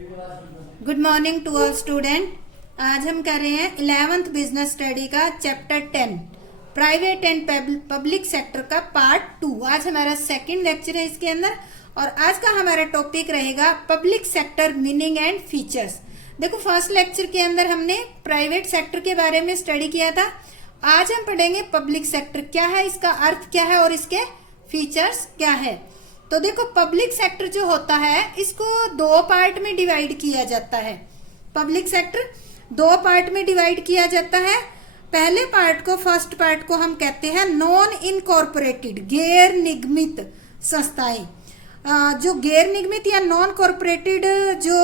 Good morning to all student. आज हम कर रहे हैं 11th बिजनेस स्टडी का chapter 10 private and public sector का पार्ट 2। आज हमारा सेकंड लेक्चर है इसके अंदर और आज का हमारा टॉपिक रहेगा public sector meaning and features. देखो, फर्स्ट लेक्चर के अंदर हमने प्राइवेट सेक्टर के बारे में स्टडी किया था। आज हम पढ़ेंगे पब्लिक सेक्टर क्या है, इसका अर्थ क्या है और इसके फीचर्स क्या है। तो देखो, पब्लिक सेक्टर जो होता है इसको दो पार्ट में डिवाइड किया जाता है। पब्लिक सेक्टर दो पार्ट में डिवाइड किया जाता है। पहले पार्ट को, फर्स्ट पार्ट को हम कहते हैं नॉन इनकॉर्पोरेटेड, गैर निगमित संस्थाएं। जो गैर निगमित या नॉन कॉर्पोरेटेड जो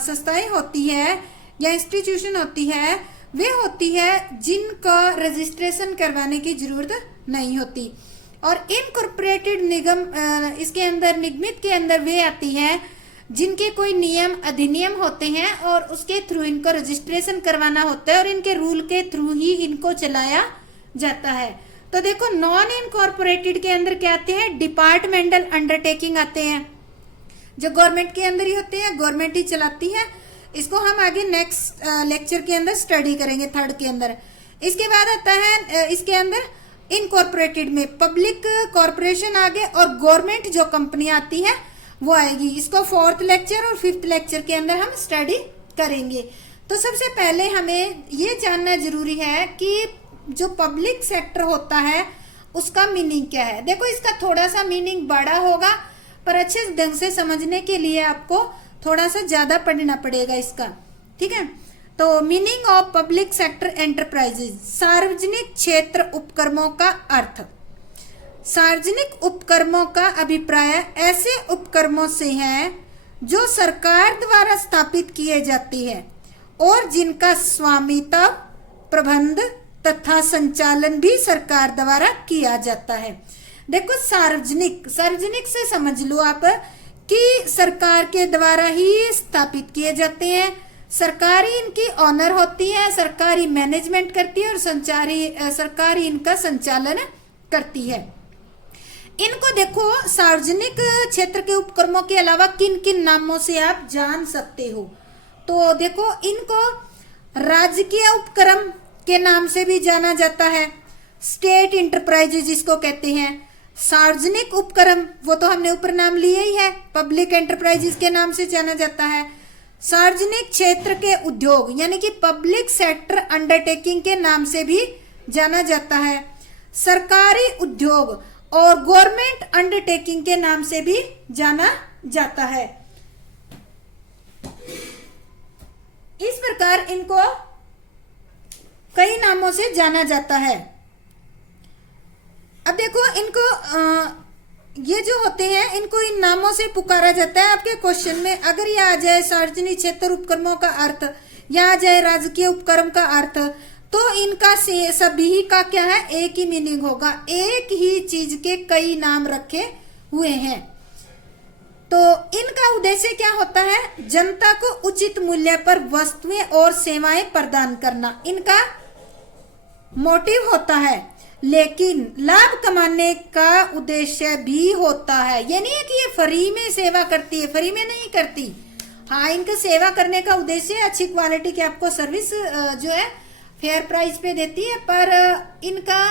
संस्थाएं होती है या इंस्टीट्यूशन होती है, वे होती है जिनका रजिस्ट्रेशन करवाने की जरूरत नहीं होती। और इनकॉर्पोरेटेड निगम, इसके अंदर निगमित के अंदर वे आती है जिनके कोई नियम अधिनियम होते हैं और उसके थ्रू इनको रजिस्ट्रेशन करवाना होता है और इनके रूल के थ्रू ही इनको चलाया जाता है। तो देखो, नॉन इनकॉर्पोरेटेड के अंदर क्या आते हैं, डिपार्टमेंटल अंडरटेकिंग आते हैं जो गवर्नमेंट के अंदर ही होते हैं, गवर्नमेंट ही चलाती है। इसको हम आगे नेक्स्ट लेक्चर के अंदर स्टडी करेंगे, थर्ड के अंदर। इसके बाद आता है इसके अंदर इनकॉर्पोरेटेड में पब्लिक कॉर्पोरेशन आगे और गवर्नमेंट जो कंपनी आती है वो आएगी। इसको फोर्थ लेक्चर और फिफ्थ लेक्चर के अंदर हम स्टडी करेंगे। तो सबसे पहले हमें ये जानना जरूरी है कि जो पब्लिक सेक्टर होता है उसका मीनिंग क्या है। देखो, इसका थोड़ा सा मीनिंग बड़ा होगा पर अच्छे ढंग से समझने के लिए आपको थोड़ा सा ज्यादा पढ़ना पड़ेगा इसका, ठीक है। तो meaning of public sector enterprises, सार्वजनिक क्षेत्र उपक्रमों का अर्थ। सार्वजनिक उपक्रमों का अभिप्राय ऐसे उपक्रमों से है जो सरकार द्वारा स्थापित किए जाते हैं और जिनका स्वामित्व, प्रबंध तथा संचालन भी सरकार द्वारा किया जाता है। देखो, सार्वजनिक से समझ लो आप कि सरकार के द्वारा ही स्थापित किए जाते हैं, सरकारी इनकी ऑनर होती है, सरकारी मैनेजमेंट करती है और सरकारी इनका संचालन करती है। इनको देखो, सार्वजनिक क्षेत्र के उपक्रमों के अलावा किन किन नामों से आप जान सकते हो। तो देखो, इनको राजकीय उपक्रम के नाम से भी जाना जाता है, स्टेट इंटरप्राइजेज जिसको कहते हैं। सार्वजनिक उपक्रम वो तो हमने ऊपर नाम लिए ही है, पब्लिक एंटरप्राइजेज के नाम से जाना जाता है। सार्वजनिक क्षेत्र के उद्योग यानी कि पब्लिक सेक्टर अंडरटेकिंग के नाम से भी जाना जाता है। सरकारी उद्योग और गवर्नमेंट अंडरटेकिंग के नाम से भी जाना जाता है। इस प्रकार इनको कई नामों से जाना जाता है। अब देखो, इनको ये जो होते हैं इनको इन नामों से पुकारा जाता है। आपके क्वेश्चन में अगर ये आ जाए सार्वजनिक क्षेत्र उपक्रमों का अर्थ या आ जाए राजकीय उपक्रम का अर्थ, तो इनका सभी का क्या है, एक ही मीनिंग होगा। एक ही चीज के कई नाम रखे हुए हैं। तो इनका उद्देश्य क्या होता है, जनता को उचित मूल्य पर वस्तुएं और सेवाएं प्रदान करना इनका मोटिव होता है। लेकिन लाभ कमाने का उद्देश्य भी होता है। ये नहीं है कि ये फ्री में सेवा करती है, फ्री में नहीं करती। हाँ, इनका सेवा करने का उद्देश्य है अच्छी क्वालिटी की आपको सर्विस जो है फेयर प्राइस पे देती है, पर इनका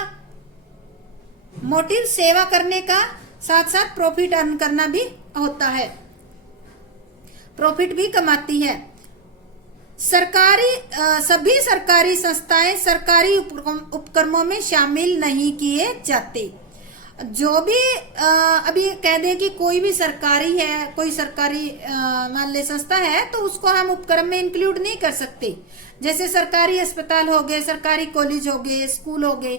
मोटिव सेवा करने का साथ साथ प्रॉफिट अर्न करना भी होता है, प्रॉफिट भी कमाती है। सभी सरकारी संस्थाएं सरकारी उपक्रमों में शामिल नहीं किए जाते। जो भी अभी कह दें कि कोई भी सरकारी है, कोई सरकारी मान ले संस्था है, तो उसको हम उपक्रम में इंक्लूड नहीं कर सकते। जैसे सरकारी अस्पताल हो गए, सरकारी कॉलेज हो गए, स्कूल हो गए,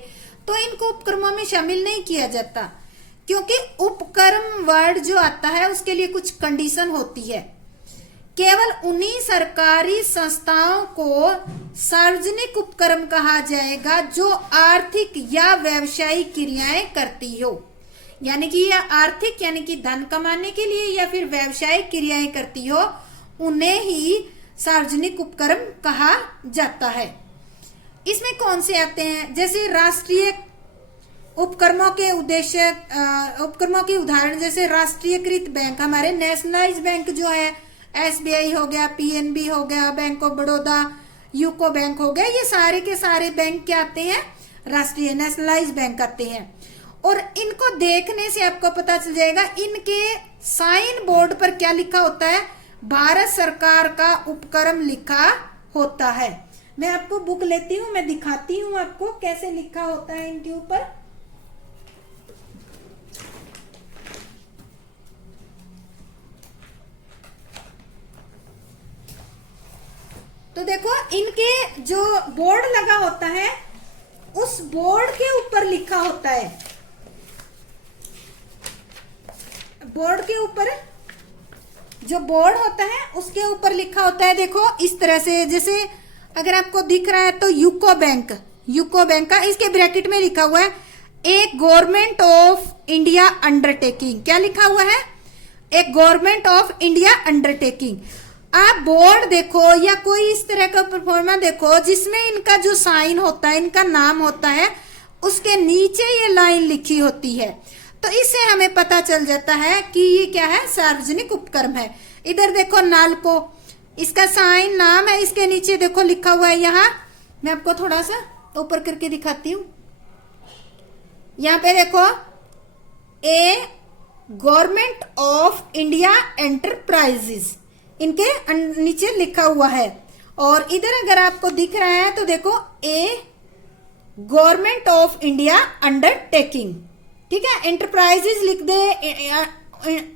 तो इनको उपक्रमों में शामिल नहीं किया जाता, क्योंकि उपक्रम वर्ड जो आता है उसके लिए कुछ कंडीशन होती है। केवल उन्हीं सरकारी संस्थाओं को सार्वजनिक उपक्रम कहा जाएगा जो आर्थिक या व्यावसायिक क्रियाएं करती हो, यानी कि यह आर्थिक यानी कि धन कमाने के लिए या फिर व्यावसायिक क्रियाएं करती हो, उन्हें ही सार्वजनिक उपक्रम कहा जाता है। इसमें कौन से आते हैं, जैसे राष्ट्रीय उपक्रमों के उपक्रमों के उदाहरण, जैसे राष्ट्रीयकृत बैंक, हमारे नेशनलाइज बैंक जो है SBI हो गया, PNB हो गया, bank of Baroda, UCO bank हो गया, ये सारे के सारे बैंक क्या आते हैं, राष्ट्रीय नेशनलाइज बैंक आते हैं। और इनको देखने से आपको पता चल जाएगा इनके साइन बोर्ड पर क्या लिखा होता है, भारत सरकार का उपक्रम लिखा होता है। मैं आपको बुक लेती हूं, मैं दिखाती हूं आपको कैसे लिखा होता है इनके ऊपर। तो देखो इनके जो बोर्ड लगा होता है उस बोर्ड के ऊपर लिखा होता है, बोर्ड के ऊपर जो बोर्ड होता है उसके ऊपर लिखा होता है। देखो इस तरह से, जैसे अगर आपको दिख रहा है तो यूको बैंक, यूको बैंक का इसके ब्रैकेट में लिखा हुआ है एक गवर्नमेंट ऑफ इंडिया अंडरटेकिंग। क्या लिखा हुआ है, एक गवर्नमेंट ऑफ इंडिया अंडरटेकिंग। आप बोर्ड देखो या कोई इस तरह का परफॉर्मा देखो जिसमें इनका जो साइन होता है, इनका नाम होता है, उसके नीचे ये लाइन लिखी होती है, तो इससे हमें पता चल जाता है कि ये क्या है, सार्वजनिक उपक्रम है। इधर देखो नालको, इसका साइन नाम है, इसके नीचे देखो लिखा हुआ है, यहाँ मैं आपको थोड़ा सा ऊपर करके दिखाती हूँ। यहाँ पे देखो ए गवर्नमेंट ऑफ इंडिया एंटरप्राइजेस, इनके नीचे लिखा हुआ है। और इधर अगर आपको दिख रहा है तो देखो ए गवर्नमेंट ऑफ इंडिया अंडरटेकिंग, ठीक है, एंटरप्राइजेस लिख दे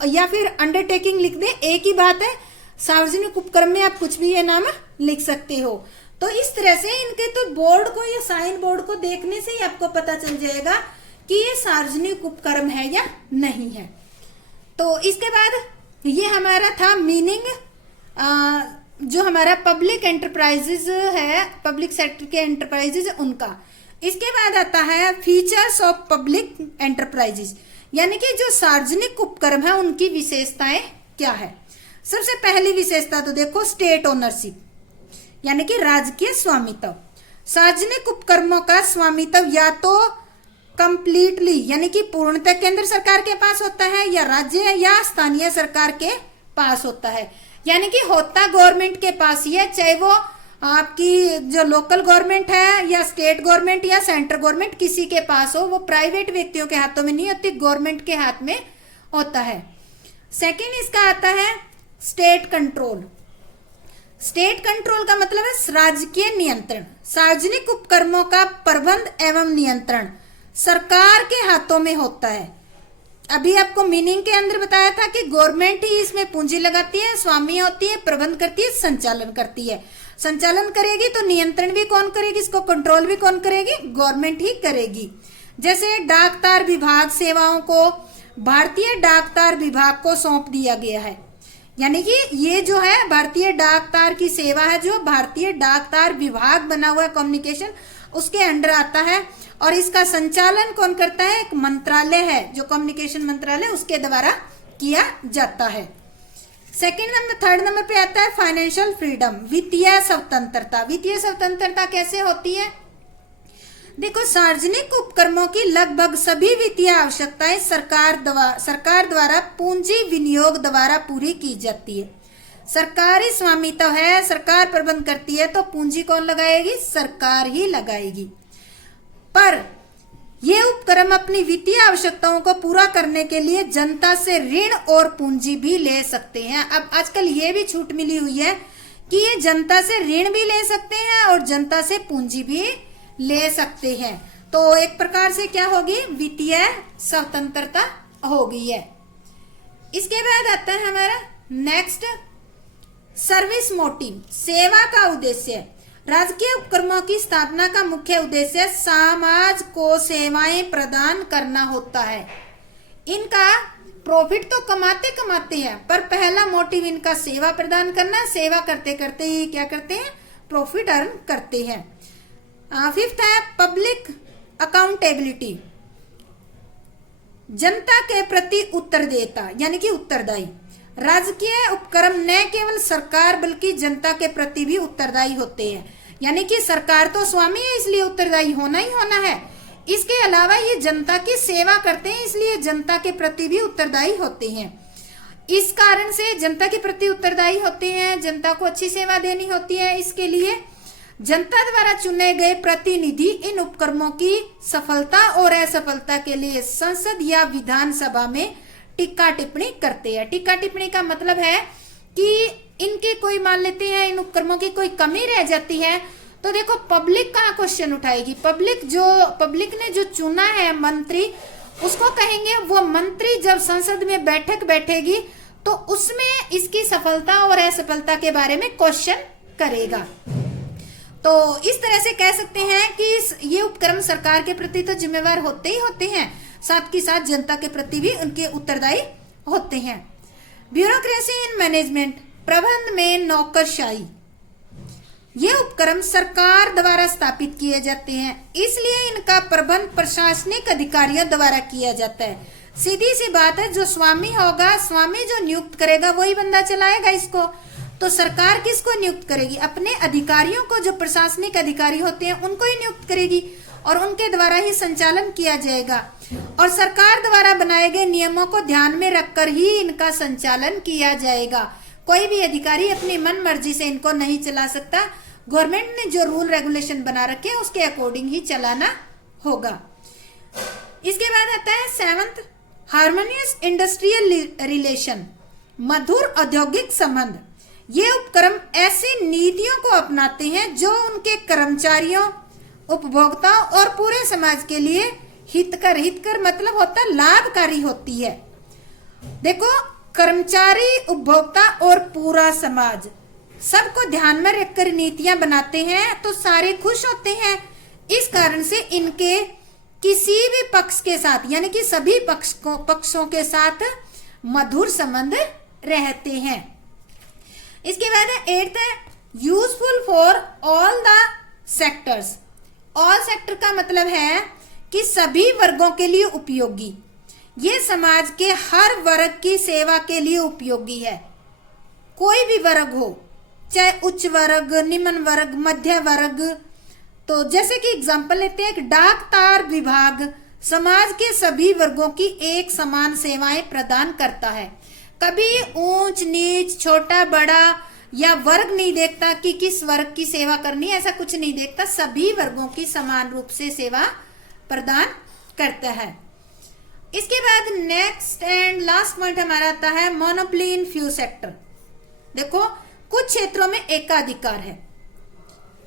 या फिर अंडरटेकिंग लिख दे, एक ही बात है। सार्वजनिक उपक्रम में आप कुछ भी ये नाम लिख सकते हो। तो इस तरह से इनके तो बोर्ड को या साइन बोर्ड को देखने से ही आपको पता चल जाएगा कि ये सार्वजनिक उपक्रम है या नहीं है। तो इसके बाद ये हमारा था मीनिंग, जो हमारा पब्लिक एंटरप्राइजेज है, पब्लिक सेक्टर के एंटरप्राइजेज उनका। इसके बाद आता है फीचर्स ऑफ पब्लिक एंटरप्राइजेज, यानी कि जो सार्वजनिक उपक्रम है उनकी विशेषताएं क्या है। सबसे पहली विशेषता तो देखो स्टेट ओनरशिप, यानी कि राजकीय स्वामित्व। सार्वजनिक उपक्रमों का स्वामित्व या तो कंप्लीटली यानी कि पूर्णतः केंद्र सरकार के पास होता है या राज्य या स्थानीय सरकार के पास होता है, यानी कि होता गवर्नमेंट के पास ही है, चाहे वो आपकी जो लोकल गवर्नमेंट है या स्टेट गवर्नमेंट या सेंट्रल गवर्नमेंट किसी के पास हो, वो प्राइवेट व्यक्तियों के हाथों में नहीं होती, गवर्नमेंट के हाथ में होता है। सेकंड इसका आता है स्टेट कंट्रोल। स्टेट कंट्रोल का मतलब है राजकीय नियंत्रण। सार्वजनिक उपक्रमों का प्रबंध एवं नियंत्रण सरकार के हाथों में होता है। अभी आपको मीनिंग के अंदर बताया था कि गवर्नमेंट ही इसमें पूंजी लगाती है, स्वामी होती है, प्रबंध करती है, संचालन करती है। संचालन करेगी तो नियंत्रण भी कौन करेगी, इसको कंट्रोल भी कौन करेगी, गवर्नमेंट ही करेगी। जैसे डाक तार विभाग सेवाओं को भारतीय डाक तार विभाग को सौंप दिया गया है, यानी कि ये जो है भारतीय डाक तार की सेवा है, जो भारतीय डाक तार विभाग बना हुआ है कम्युनिकेशन, उसके अंडर आता है। और इसका संचालन कौन करता है, एक मंत्रालय है जो कम्युनिकेशन मंत्रालय, उसके द्वारा किया जाता है। थर्ड नंबर पे आता है फाइनेंशियल फ्रीडम, वित्तीय स्वतंत्रता। वित्तीय स्वतंत्रता कैसे होती है, देखो सार्वजनिक उपक्रमों की लगभग सभी वित्तीय आवश्यकताएं सरकार द्वारा पूंजी विनियोग द्वारा पूरी की जाती है। सरकारी स्वामित्व है, सरकार प्रबंध करती है, तो पूंजी कौन लगाएगी, सरकार ही लगाएगी। पर ये उपक्रम अपनी वित्तीय आवश्यकताओं को पूरा करने के लिए जनता से ऋण और पूंजी भी ले सकते हैं। अब आजकल ये भी छूट मिली हुई है कि ये जनता से ऋण भी ले सकते हैं और जनता से पूंजी भी ले सकते हैं। तो एक प्रकार से क्या होगी, वित्तीय स्वतंत्रता हो गई है। इसके बाद आता है हमारा नेक्स्ट सर्विस मोटिव, सेवा का उद्देश्य। राजकीय उपक्रमों की स्थापना का मुख्य उद्देश्य समाज को सेवाएं प्रदान करना होता है। इनका प्रॉफिट तो कमाते हैं, पर पहला मोटिव इनका सेवा प्रदान करना, सेवा करते करते ही क्या करते हैं, प्रॉफिट अर्न करते हैं। फिफ्थ है पब्लिक अकाउंटेबिलिटी, जनता के प्रति उत्तरदायिता यानी कि उत्तरदायी। राजकीय उपक्रम न केवल सरकार बल्कि जनता के प्रति भी उत्तरदायी होते हैं, यानी कि सरकार तो स्वामी है इसलिए उत्तरदायी होना ही होना है, इसके अलावा ये जनता की सेवा करते हैं इसलिए जनता के प्रति भी उत्तरदायी होते हैं। इस कारण से जनता के प्रति उत्तरदायी होते हैं, जनता को अच्छी सेवा देनी होती है। इसके लिए जनता द्वारा चुने गए प्रतिनिधि इन उपक्रमों की सफलता और असफलता के लिए संसद या विधानसभा में टीका टिप्पणी करते हैं। टीका टिप्पणी का मतलब है कि इनके कोई मान लेते हैं इन उपक्रमों की कोई कमी रह जाती है तो देखो पब्लिक कहाँ क्वेश्चन उठाएगी, पब्लिक ने जो चुना है मंत्री उसको कहेंगे, वो मंत्री जब संसद में बैठक बैठेगी तो उसमें इसकी सफलता और असफलता के बारे में क्वेश्चन करेगा। तो इस तरह से कह सकते हैं कि ये उपक्रम सरकार के प्रति तो जिम्मेवार होते ही होते हैं, साथ के साथ जनता के प्रति भी उनके उत्तरदायी होते हैं। ब्यूरोक्रेसी इन मैनेजमेंट, प्रबंध में नौकरशाही, ये उपक्रम सरकार द्वारा स्थापित किए जाते हैं, इसलिए इनका प्रबंध प्रशासनिक अधिकारियों द्वारा किया जाता है। सीधी सी बात है, जो स्वामी होगा, स्वामी जो नियुक्त करेगा वही बंदा चलाएगा इसको। तो सरकार किसको नियुक्त करेगी? अपने अधिकारियों को, जो प्रशासनिक अधिकारी होते हैं उनको ही नियुक्त करेगी और उनके द्वारा ही संचालन किया जाएगा। और सरकार द्वारा बनाए गए नियमों को ध्यान में रखकर ही इनका संचालन किया जाएगा। कोई भी अधिकारी अपनी मन मर्जी से इनको नहीं चला सकता। गवर्नमेंट ने जो रूल रेगुलेशन बना रखे हैं उसके अकॉर्डिंग ही चलाना होगा। इसके बाद आता है 7th, हार्मोनियस इंडस्ट्रियल रिलेशन, मधुर औद्योगिक संबंध। ये उपक्रम ऐसी नीतियों को अपनाते हैं जो उनके कर्मचारियों, उपभोक्ताओं और पूरे समाज के लिए हितकर मतलब होता है लाभकारी होती है। देखो, कर्मचारी, उपभोक्ता और पूरा समाज सबको ध्यान में रखकर नीतियां बनाते हैं तो सारे खुश होते हैं। इस कारण से इनके किसी भी पक्ष के साथ यानी कि सभी पक्षों के साथ मधुर संबंध रहते हैं। इसके बाद है 8th है useful for all the sectors. All sector का मतलब है कि सभी वर्गों के लिए उपयोगी। ये समाज के हर वर्ग की सेवा के लिए उपयोगी है। कोई भी वर्ग हो, चाहे उच्च वर्ग, निम्न वर्ग, मध्य वर्ग। तो जैसे कि एग्जांपल लेते हैं, एक डाक तार विभाग समाज के सभी वर्गों की एक समान सेवाएं प्रदान करता है। कभी ऊंच नीच, छोटा बड़ा या वर्ग नहीं देखता कि किस वर्ग की सेवा करनी है, ऐसा कुछ नहीं देखता। सभी वर्गों की समान रूप से सेवा प्रदान करता है। इसके बाद नेक्स्ट एंड लास्ट पॉइंट हमारा आता है मोनोपोली इन फ्यू सेक्टर। देखो, कुछ क्षेत्रों में एकाधिकार है।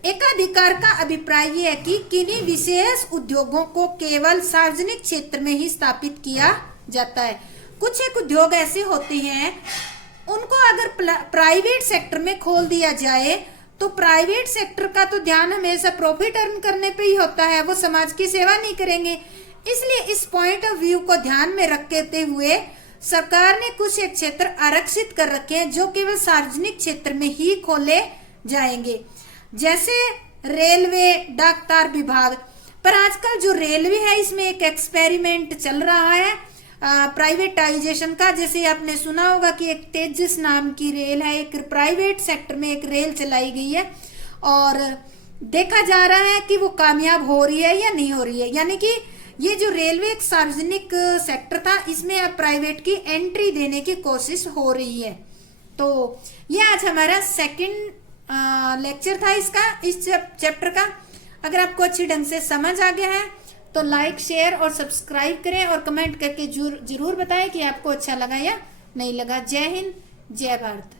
एकाधिकार का अभिप्राय यह है कि किन्हीं विशेष उद्योगों को केवल सार्वजनिक क्षेत्र में ही स्थापित किया जाता है। कुछ एक उद्योग ऐसे होते हैं उनको अगर प्राइवेट सेक्टर में खोल दिया जाए तो प्राइवेट सेक्टर का तो ध्यान हमेशा प्रॉफिट अर्न करने पे ही होता है, वो समाज की सेवा नहीं करेंगे। इसलिए इस पॉइंट ऑफ व्यू को ध्यान में रखते हुए सरकार ने कुछ एक क्षेत्र आरक्षित कर रखे हैं जो केवल सार्वजनिक क्षेत्र में ही खोले जाएंगे, जैसे रेलवे, डाक तार विभाग। पर आजकल जो रेलवे है इसमें एक एक्सपेरिमेंट चल रहा है प्राइवेटाइजेशन का। जैसे आपने सुना होगा कि एक तेजस नाम की रेल है, एक प्राइवेट सेक्टर में एक रेल चलाई गई है और देखा जा रहा है कि वो कामयाब हो रही है या नहीं हो रही है। यानी कि ये जो रेलवे एक सार्वजनिक सेक्टर था, इसमें अब प्राइवेट की एंट्री देने की कोशिश हो रही है। तो ये आज हमारा सेकंड लेक्चर था इस चैप्टर का। अगर आपको अच्छी ढंग से समझ आ गया है तो लाइक, शेयर और सब्सक्राइब करें और कमेंट करके जरूर बताएं कि आपको अच्छा लगा या नहीं लगा। जय हिंद, जय भारत।